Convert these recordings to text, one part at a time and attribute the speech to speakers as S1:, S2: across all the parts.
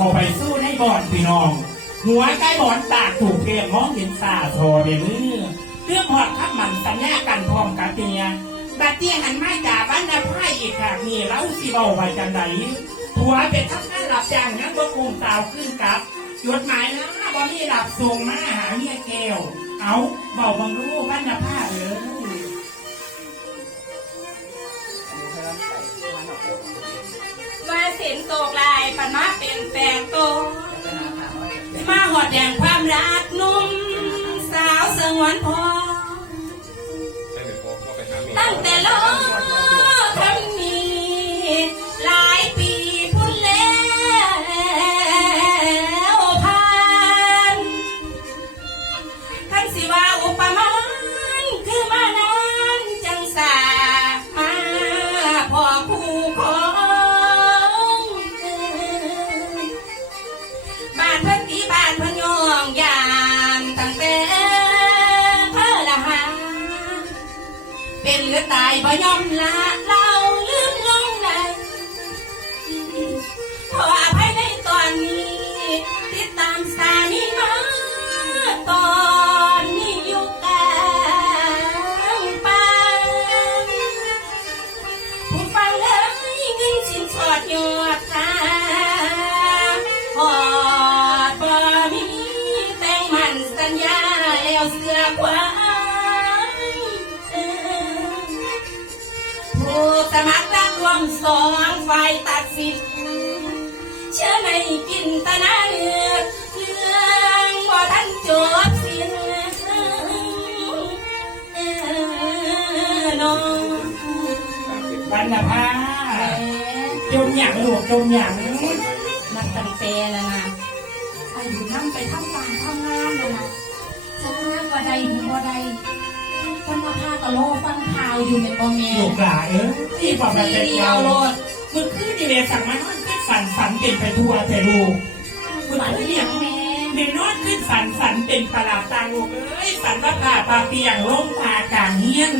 S1: เข้าไปสู้ในบ่อนพี่น้อง หัวใกล้บ่อนตากถูกเพียงมองเห็นตาโทเดมือเรื่องหอดขับมันสัญญากันพร้อมกับเตียบัดเตี้ยหันไม่จ่าบ้านนาพ่อีกค่ะนี่เราสิเบาไว้จังไดหัวเป็นทักงานหลับจ้างนั้นบ่คงตาวขึ้นกับจดหมายนะบ่มีหลับส่งมาหาเมียแก้วเอาเบาบังรู้บ้านนาผ้าเอ้ย
S2: สินโตกลายปันมาเป็นแปลงโตมาหอดแดงความรักนุ่มสาวสงวนพอ หลือตายบ่ยอมละเราลืมลงไหนขออภัยในตอนนี้ ติดตามสานีมาตอ สมัครรับรวมสองฝ่ายตัดสินเชื่อในกินตนาเลือเรื่องว่าท่านจบสิ้นเออน้อง
S1: บ้านนาผ้าจมหยังหลูกจมหยัง
S2: นักตันเตนะนะอายุนั่งไปทำการทำงานนะนะจะทำงานว่าใดหรือว่าใด คนมาพากะโลฟังข่าวอยู่ในบ่แม่
S1: ลูกหลาเอ้ยที่บอกกันเป็น
S2: เดีย
S1: เรา
S2: วโลด
S1: มึงขึ้นดีเลยสั่งมานอนขึ้นฝันฝันเป็นไปทั่วแต่ลูกมึง
S2: ฝัน
S1: ขึ้น
S2: เรี
S1: อย
S2: ย
S1: ย่างง
S2: แม่
S1: เด็นนอนขึ้นฝันฝันเป็นประหลาดตางลูกเอ้ยฝันว่าผ่าปลาเปียงล้มปลากลางเฮียน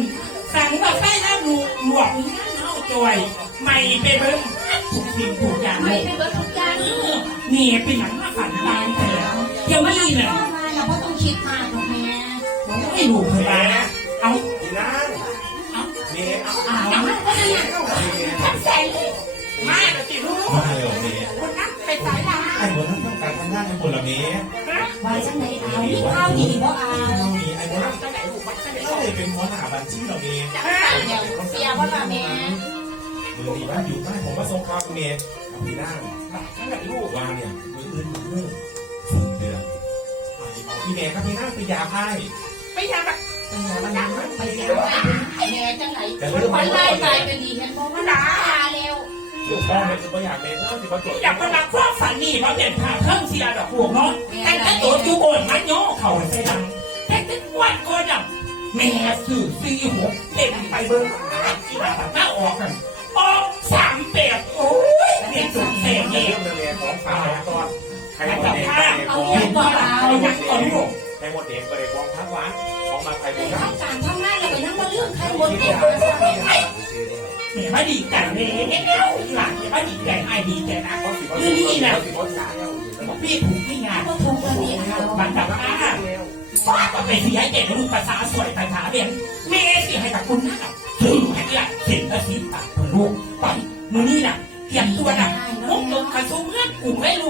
S1: สั่งว่าไฟแล้วลูกหลวกเฮียนเฮาจอยไม่ไปเบิ่งถูกสิ่งถูกอย่าง
S2: ไม่
S1: ลูก
S2: เป็นเบิดทุกอย่าง
S1: เออนี่เป็นหนังมาฝันตายแต่เดี๋ยวไม่นี่น่ะ
S2: เข้ามาเราก็ต้องคิดมากหรอกแม่
S1: ให้ลูกเถอะนะ เอา
S3: พี่นาง
S1: เอา
S3: เมย์เอา
S1: เอา
S2: เอางนั้นก็ได้ท่านแสนเลย
S1: มาเลยวสิลูก
S3: มาเลยเมย์
S1: คนนั้นไปสายลา
S3: ไอ้บนนั้นต้องการทำงานในบนละเมย์
S2: ไว้จังไหนเอานี่ข้าวดีบ่เอา
S3: เรามีไอ้บนนั้นก็เลยเป็นหัวหน้าบัญชีละเมย์
S2: จังใส่เดี๋ยวเสียบ่ล่ะแม่
S3: มือดีบ้านอยู่บ้านผมมาส่งข้าวเมย์กับพี่นาง
S1: ตั้งแต่ลูก
S3: วางเนี่ยมืออื่นมือสี่เดือนพี่เมย์กับพี่นางไปยาไพ่
S1: ไม่อยาแบบ
S2: คนไล่ไปเป็นดีเห็นบ่ว่าด่าแล้ว
S3: ลูกพ่อเลยจะไม่อยากเมย์เท่าที่ว่าจด
S1: อยากมารับความฝันนี่เพราะเด็ดผ่าเพิ่มเสียดอกพวเนาะแต่ถ้าตัวจูโอนมันโย่เข่าใส่ดังแต่ถ้าวันก่อนอะแม่สื่อสี่หกเด็ดไปเบิ้งที่มาตัดหน้าออกกันออกสามแปดโอ้ยเด็ดสุดแสง
S3: เรื่
S1: ย
S3: ของฝากตอนใคร
S1: แต่
S3: หมด
S1: กับ
S3: เด็ก
S1: ข้า
S3: ก็
S1: ว
S3: เลย
S1: เอา
S3: กอง
S1: เงินก่อนเอายังก่อนลูก
S3: หมดเด็กก็เลยกองพักหวานของมาใครบุญนะ
S2: ทำการทำงานแล้วก็ยังบ่ลืมใครบ่เก็บ
S1: แม่มาดีใจเลยหลานแม่มาดีใจไอ้ดีใจนะ
S3: เขาสิบ
S1: คือนี่นะ
S3: สิบวันสายแล้ว
S1: พี่ถูกที่งาน
S2: บ่ถูกกันนี่เอา
S1: บันดับข้าป้าก็ไปเสียเด็กลูกภาษาสวยภาษาเรียนแม่สิให้กับคุณนั่นถือให้ละเห็นแล้วสิตัดลูกไปมือนี่น่ะเตรียมตัวน่ะมุกตกกระซุ่มเงื่อนกลุ่มให้ลูก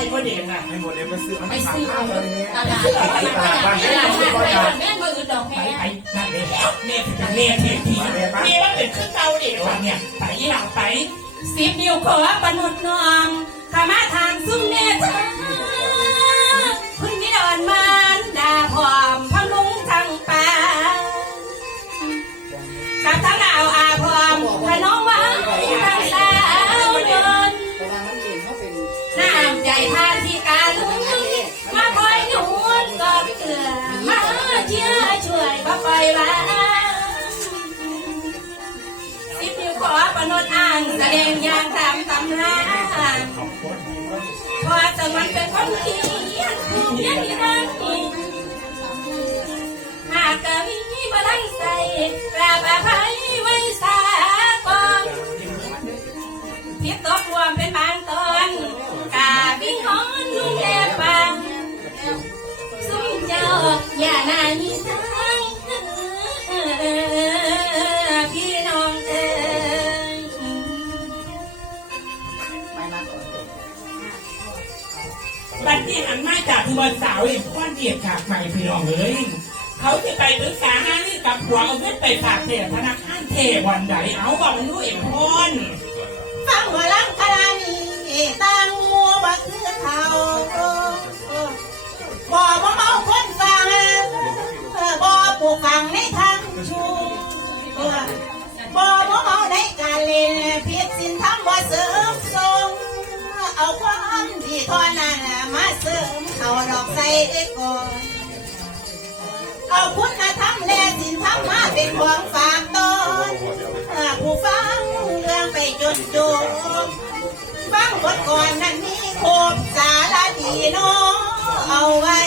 S1: ไปใครก็เด็กน่ะ
S3: ไอ้หมดเด็กมาซื้อ
S2: ไป
S3: ไม่
S2: ซื้อเอา
S3: ข้าวเลย
S2: ตลาดตลานตลาดตลาดแม่บ่อื่นดอกแม่
S1: ไปนั่นเลยแม่ถึงแม่เททีแม่ว่าเป็นขึ้นเตาเด็กวันเนี่ยไปหลังไป
S2: สิบนิ้วขอปนุษย์น้องขามาทางซุ้มเนธาคุณมิดอนมานดาพร้อม นิ้วขอปนดอ่างแสดงยางตามตำราพอสมันเป็นคนเขียนผู้เขียนที่นั่นหากกะมีมาลังใส่กราบอภัยไว้สากองทิศตก
S1: ที่บนสาเองคนเดียบฉากใหม่พี่น้องเลยเขาจะไปปรึกษาหารือกับผัวเอาเงินไปฝากเทธนาคารเทวันใดเอาบอกมันรู้เองพน
S4: ฟังหัวลังคารานีต่างมัวบักคือเขาบ่บ่เมาคนฟังบ่ปลูกฟังในทางชูบ่บ่เมาในการเล่นผิดศีลธรรมบ่เสริมทรงเอาความดีทอนนมา เขาดอกใส่ก่อนเอาคุณธรรมและศีลธรรมมาเป็นของฝากตนผู้ฟังเรื่องไปจนจบฟังบทก่อนนั้นมีโคบสารดีน้องเอาไว้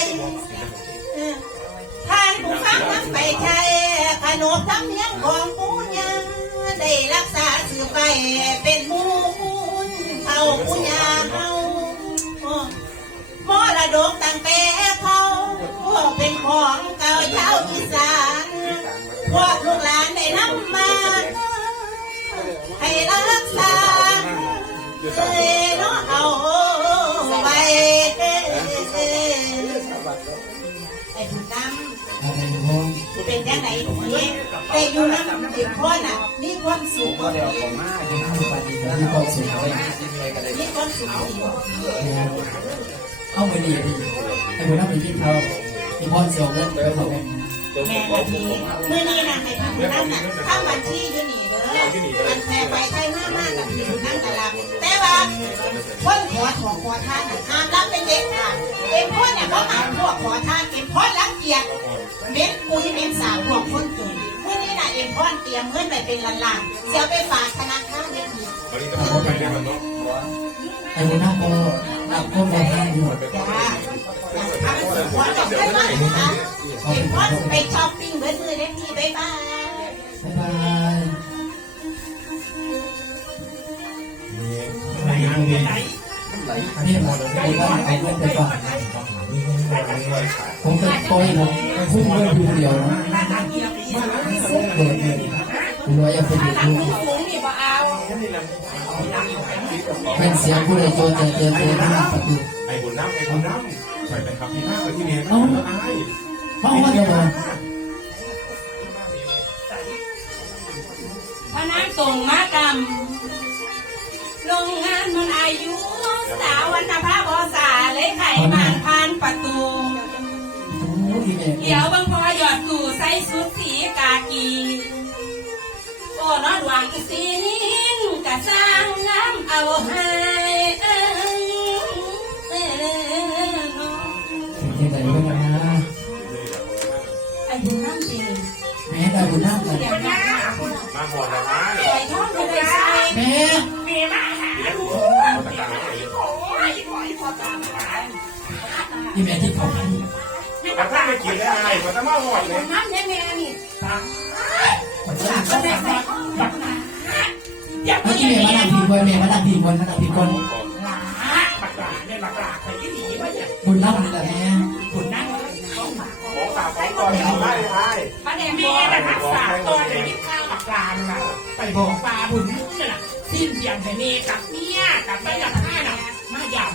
S4: เอ้ยเนาะเอาไว้ไอ้ผู้นำเป็นยังไงนี่แต่อยู่น้ำเด็กพ่อน่ะมีความสุขดีมีความสุขดี
S5: เอาไปดีดีไอ้คนนั้นไปกินเขาที่พ่อเสียวเล่นไปเขาเป็น
S4: แม่ทีมื่อนี้นะให้ทำนั่นน่ะทำบัญชีอยู่นี่เด้อมันแพ้ไปใช่มากมากกับที่นั่นกันละแต่ว่า คนขอของขอท่านห้ามรับเป็นเด็กค่ะเอ็มพ่อเนี่ยเขาหามพวกขอท่านเอ็มพ่อรังเกียจเม็ดปุยเม็ดสาวพวกคนจนมื่อนี้น่ะเอ็มพ่อเตรียมเงินไปเป็นล้านๆเสียไปฝากธนาคารเด็กนี่
S3: วันนี้จะพูดไปได้มันเนาะ
S5: ไอ้คนนั้นก็รับก็มองทางอยู่
S4: จ้าทำสุขวัญกับได้ไหมคะเอ็มพ่อไปช้อปปิ้งเบิดมือเด็กนี่บ๊ายบาย
S5: บ๊ายบาย
S1: ยังไหน
S5: นี่หมดเลยว่าเอาเงินไปฝากผมเป็นปอยผมพุ่งเงินอยู่เดียวนะเกิดเงินคุณร้อยเอาไปดูดู
S4: สูงนี่บ่เอา
S5: เป็นเสียงผู้ใดโจรเจอเจเจอหน้าประตู
S3: ไอ้บุญน้ำไอ้บุญน้ำใส่ไปครับพี่มากไปที่เมีย
S5: เขาว่าจะมา
S4: พนักส่งมากรรม โรงงานมันอายุ สาววันภาพอสาเลยไข่มานผ่านประตู เดี๋ยวบางพอหยอดสู่ใส่สุดสีกากีโอ้นอดวางสีนิ่งกะสร้างน้ำเอาให้เอ้ยเอ้ยน้อง
S5: ที่
S4: ไอ้บุญน้ำจริง
S5: แม่แต่บุญน้ำกัน
S4: เดี๋ยวนะ
S3: มาหมดแล้วนะ
S4: ไอ้ท้องจะไปใส่
S5: แม่
S3: ที่แม่
S5: ที่เขาให้
S3: แต่ถ้าไม่กินได้ไงมันจะมาหมดเลย
S4: น้ำเนี่ยแม่นี่
S1: ก็ได้มาบักหนาอย่า
S5: เมื่
S1: เพิ่
S5: องกี้แม่มาดังทีบนแม่มาดังทีบนมาดังทีบน
S1: หลาบักหลาเนี่ยบักหลาใครที่หนีวะเนี่ย
S5: บุญน้ำนี่แหละแม่
S1: คุณนั่งเขาหมา
S3: ของฝากของก่อนเอาได้ไอ้
S4: ป้าแดง
S1: แม่น่ะรักษาตัวเดี๋ยวนี้ข้าวบักหลาน่ะไปบอกปลาบุญนี่น่ะสิ้นเสียงแต่เนกับเมียกับไม่อยากฆ่า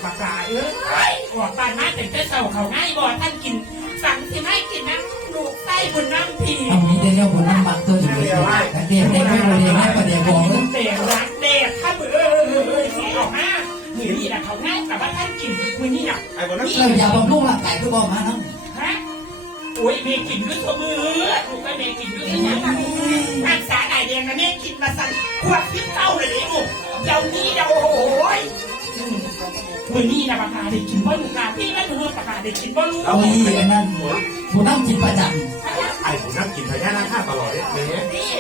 S1: น่ะมาอยากบักหลาเอ้ยออกบ้านมาแต่เจ้าเต่าเขาง่ายบ่ท่านกิน สั่งสิไม่กินนะลูกไส้บุญน้ำพี
S5: เอามีแต่เรื่องบุญน้ำบักตัวอยู่เลยเด็กเด็กไม่รู้เรียนไม่ประเดี๋ยวบอกเลย
S1: เด็กรักเด็กถ้าเบื่อสีออกมามือนี่นะเขาง่ายแต่ว่าท่านกินมือนี่น่ะ
S3: ไอ้บุญน้ำ
S5: เราอย่าบำรุงร่างกายคือบอกมาทั้ง
S1: ฮะโอ้ยเมกินด้วยตัวมือลูกก็เมกินด้วยตัวมือรักษาไอเดียนะเมกินมาสั่นขวดพิษเต้าเลย มือนี่นะปากกาได้กินบ่ลูกกาพี่ไม่รู้ปากกาได้กินบ่ลูก
S5: เอาอีอันนั้นบุญน้ำกินประจ
S3: ไอ้บุญน้ำกินพญานาคตลอดเลยเนี่ย
S1: นี่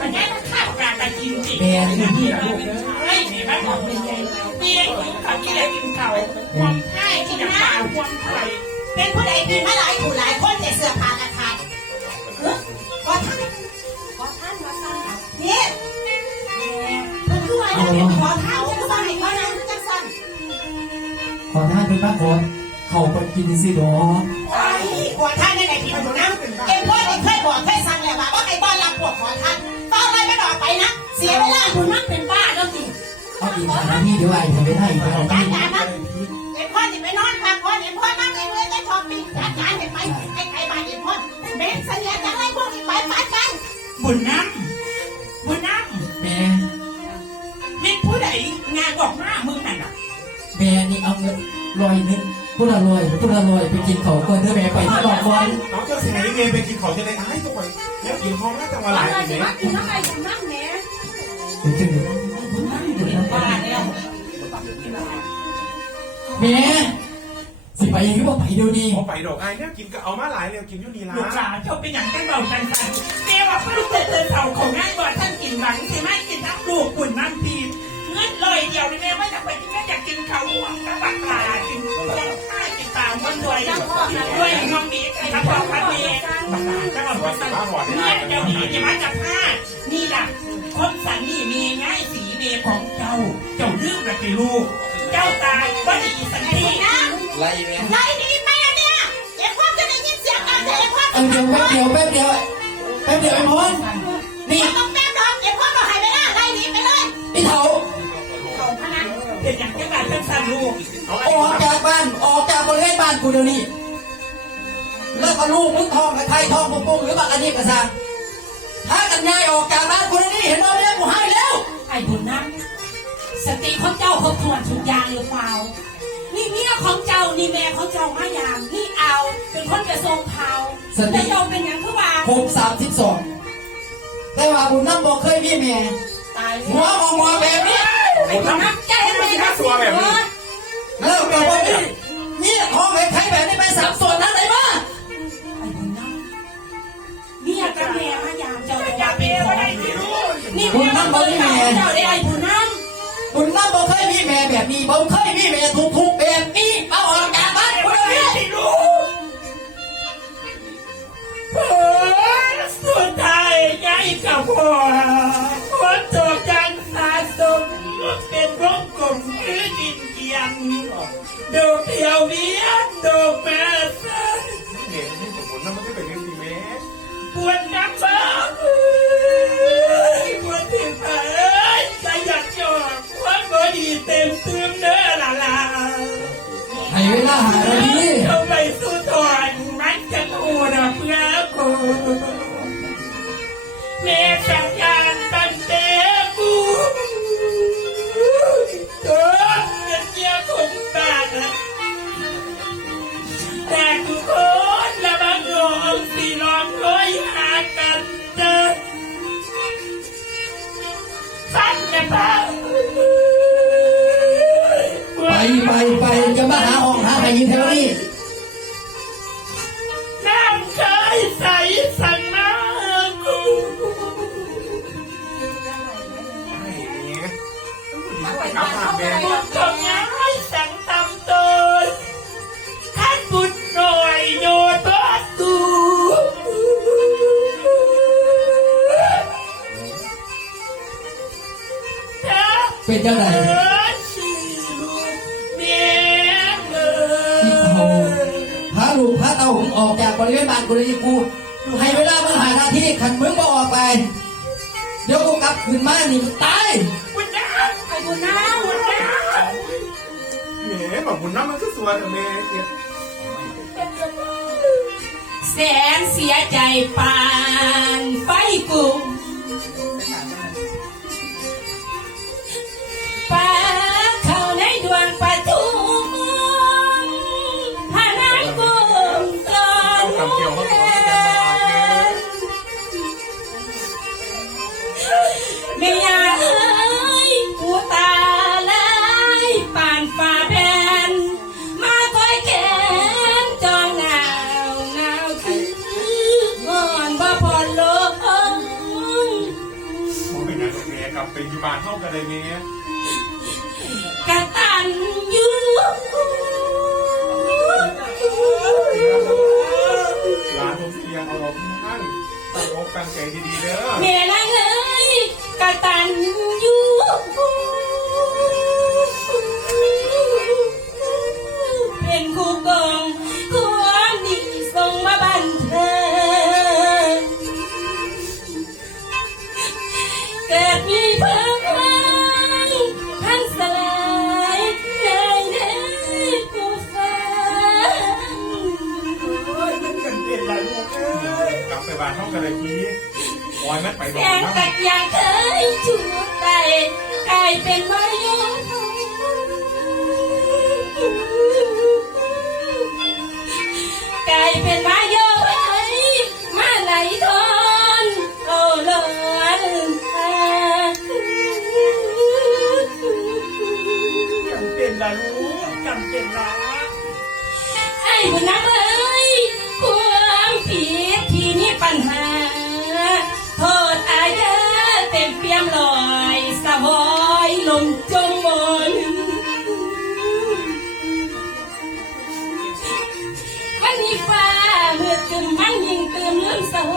S1: มันแย่ข้าวปากกาแต่กินจริงมือนี่นะลูกเฮ้ยนี่แม่บอกเป็นไงเมียกินข้าวกินอะไรกินข้าวความให้กินน้ำเปล่าความไข่
S4: เป็นผู้ใดเป็นมาหลายผู้หลายคนแต่เสื้อผ้าขาดขาดขอท่านขอท่านมาสั่งนี่มันคือว่าเนี่ยขอท่าน
S5: เป็นพระขอเขาไปกินสิดอก
S4: ไอ้ขอท่านในไหนที่มันน้ำเอ็มพ่อเอ็มเคยบอกเคยสั่งแล้วว่าว่าไอ้บ้านรับพวกขอท่านเฝ้าไล่ไม่ดอกไปนะ เสียเวลาคุณมันเป็นบ้าจริง
S5: เอาอีานี่เดี๋ยวไอ้ผมไม่ให้ไปเอาไป
S4: เอ็มพ่อจะไปนอนพั
S5: กผ่
S4: อดเอ็มพ่อนั่งเอ็มเล
S5: ย
S4: ได้ชอปปิ้งจัารเห็นไหมไอ้ไก่บ้านเอ็มพ่อเบนเสียจังไรพวกนี้ไปไปกันบุญน้ำบุ
S1: ญน้ำ
S5: แม่
S1: ไม่
S4: ผู้ใดงานบอกหน้า
S1: มึงนั่นน่ะ
S5: แม่นี่เอาเงิน ลอยหนึงพูดละลอยพูดละลอยไปกินเขาก่อนเด้อแม่ไปที่หลอกก่อน
S3: น้องเจ้าสิไหนเมย์ไปกินของจะได้ไอ้ตัวไปแล้วกินของแล้วจังหวะหลาย
S2: เรา
S3: สิ
S2: จะ
S3: เม
S2: มา
S3: ย์
S2: กินน้ำไอ้กินน้ำแหน
S5: เดี๋ยวจะเดี๋ยว
S2: บ้าแล้ว
S5: แม่สิไปยังไงว่าไปเดี๋ยวนี้
S3: พอไปดอกไอ้เนี่ยกินก็เอามาหลายเลยกินอยู่นี่ละ
S1: ลูกสาวเจ้าเป็นอย่างกันเบากันสันเมียว่าเพิ่งเจอเจอเสาของง่ายบ่ท่านกินหวังสิไม่กินน้ำลูกปุ่นน้ำพีเงินลอยเดียวนี่แม่ไม่อยากไปกินแค่อยากกิ นเขาหวงกระบักปลากินต้มข้าวกินตามมันรวยรวยมองมีกินน้ำพองพันเมียบักหลาจะบอกว่าสันเนี่ยเดี๋ยวนี้จะมาจับผ้านี่ล่ะคนสันนี่มีง่ายสีเมียของเจ้า เจ้าลืมนะพี่ลูก เจ้าตายว่าดีสันที
S5: ไล่แม่
S2: ไล่ดีแม่เนี่ยเอ็งพ่อจะได้ยินเสียงการเอ็งพ่อ
S5: เอาเดี๋ยวแป๊บเดียวแป๊บเดียวแป๊บเดียวไอ้มอนนี่
S2: เป็น
S1: อย่างจังหวัดจังสันลูก
S3: อาไอ้
S5: ออกจากบ้านออกจากบริเวณบ้านกูเดี๋ยวนี้ แล้วก็ลูกมึงทองกับไทยทองปุ้งปุ้งหรือบักอันนี้กระซังถ้ากันยายออกจากบ้านกูเดี๋ยวนี้เห็นว่าแม่กูให้แล้ว
S2: ไอ้บุญนั้นสติของเจ้าครบถ้วนทุกอย่างหรือเปล่านี่เมียของเจ้านี่แม่ของเจ้ามายามนี่เอาเป็นคนกระทรงเขาแล้วเจ้าเป็นอย่างคือว่า
S5: ผมสามสิบสองแต่ว่าบุญน้ำบอกเคยมีแม่
S2: ตาย
S5: หัวมองมาแบบนี้
S2: ไอ้บุญนั้นใจไม่ได้สัวแบบนี้
S5: แล้วก็ว่านี่เนี่ยท้องไอ้ไข่แบบนี้ไปสับสนอะไรบ้า
S2: ไอ้บุญนั้นเมียกับแม่มายามเจ้า
S1: อย่าเปย์ว่าได้ที่ลูก
S2: นี่เมียของบนแม่เจ้าได้ไอ้บุญนั้น
S5: บุญน้ำบอกเคยมีแม่แบบนี้บอกเคยมีแม่ทุกๆแบบนี้มาออกจากบ้านกู
S1: ว่า
S5: เลยว
S1: ได้
S5: นี้
S1: ที่ลูกเฮ้สุดท้ายยายกับพ่อคนโจกันส ดอกเดียวเวียนดอกแม่สัน
S3: เห็นนี่ผมนั่นมันก็เป็นเรื่องดีเมย์
S1: ปวดน้ำบ้าปวดที่เอ้ยใจหยัดหยอกความบอดีเต็มเติมเด้อละลา
S5: ให้เวลาหา
S1: จะมาหา
S5: ห้องหาใครยินเท่านี้
S1: น้ำเคยใสสันมากู
S3: เอามาเมย์
S1: บุญจงย้ายสังตำตนท่านบุญหน่อยโยนบอตู
S5: เป็นเจ้าไหน
S1: เต้า
S5: ผมออกจากบริเวณบ้านกูเลยกูให้เวลามึงหาหน้าที่ขันมึงก็ออกไป เดี๋ยวกูกลับคืนมานี่มึงตาย
S1: บุญน้
S2: ไอ้บุญนั้นำ
S1: บุญน้
S3: เมย์บอกบุญน้ำมันก็สวยแต่เมย์เนี่ย
S2: แสนเสียใจปานไฟกุม
S3: บ
S2: ไปอยู่บ้า
S3: นเท่ากันเลยเมย์
S2: กะตันอยู่
S3: ร้านผมเสียเอาเราที่นั่นตั้งอกตั้งใจดีๆเด้อ
S2: แม่นางเอ้ ขึ้มันยิ่งติม
S1: เลื
S2: มสง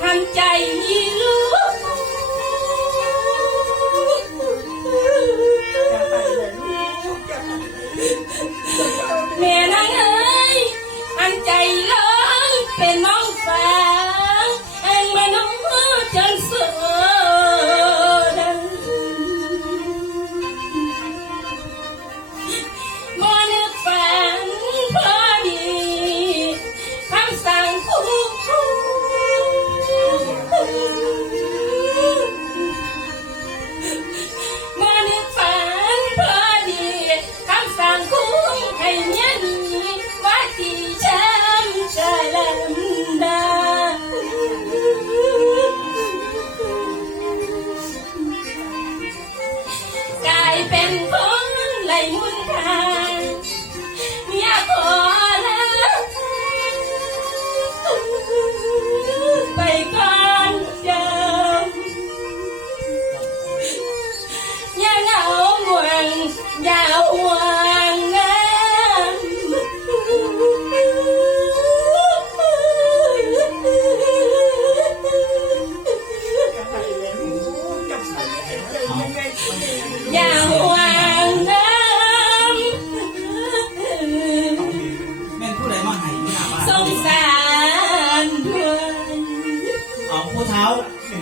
S2: ทำใจมีรู้แม่นางเอ้ยอันใจเลิงเป็นน้องฟ้า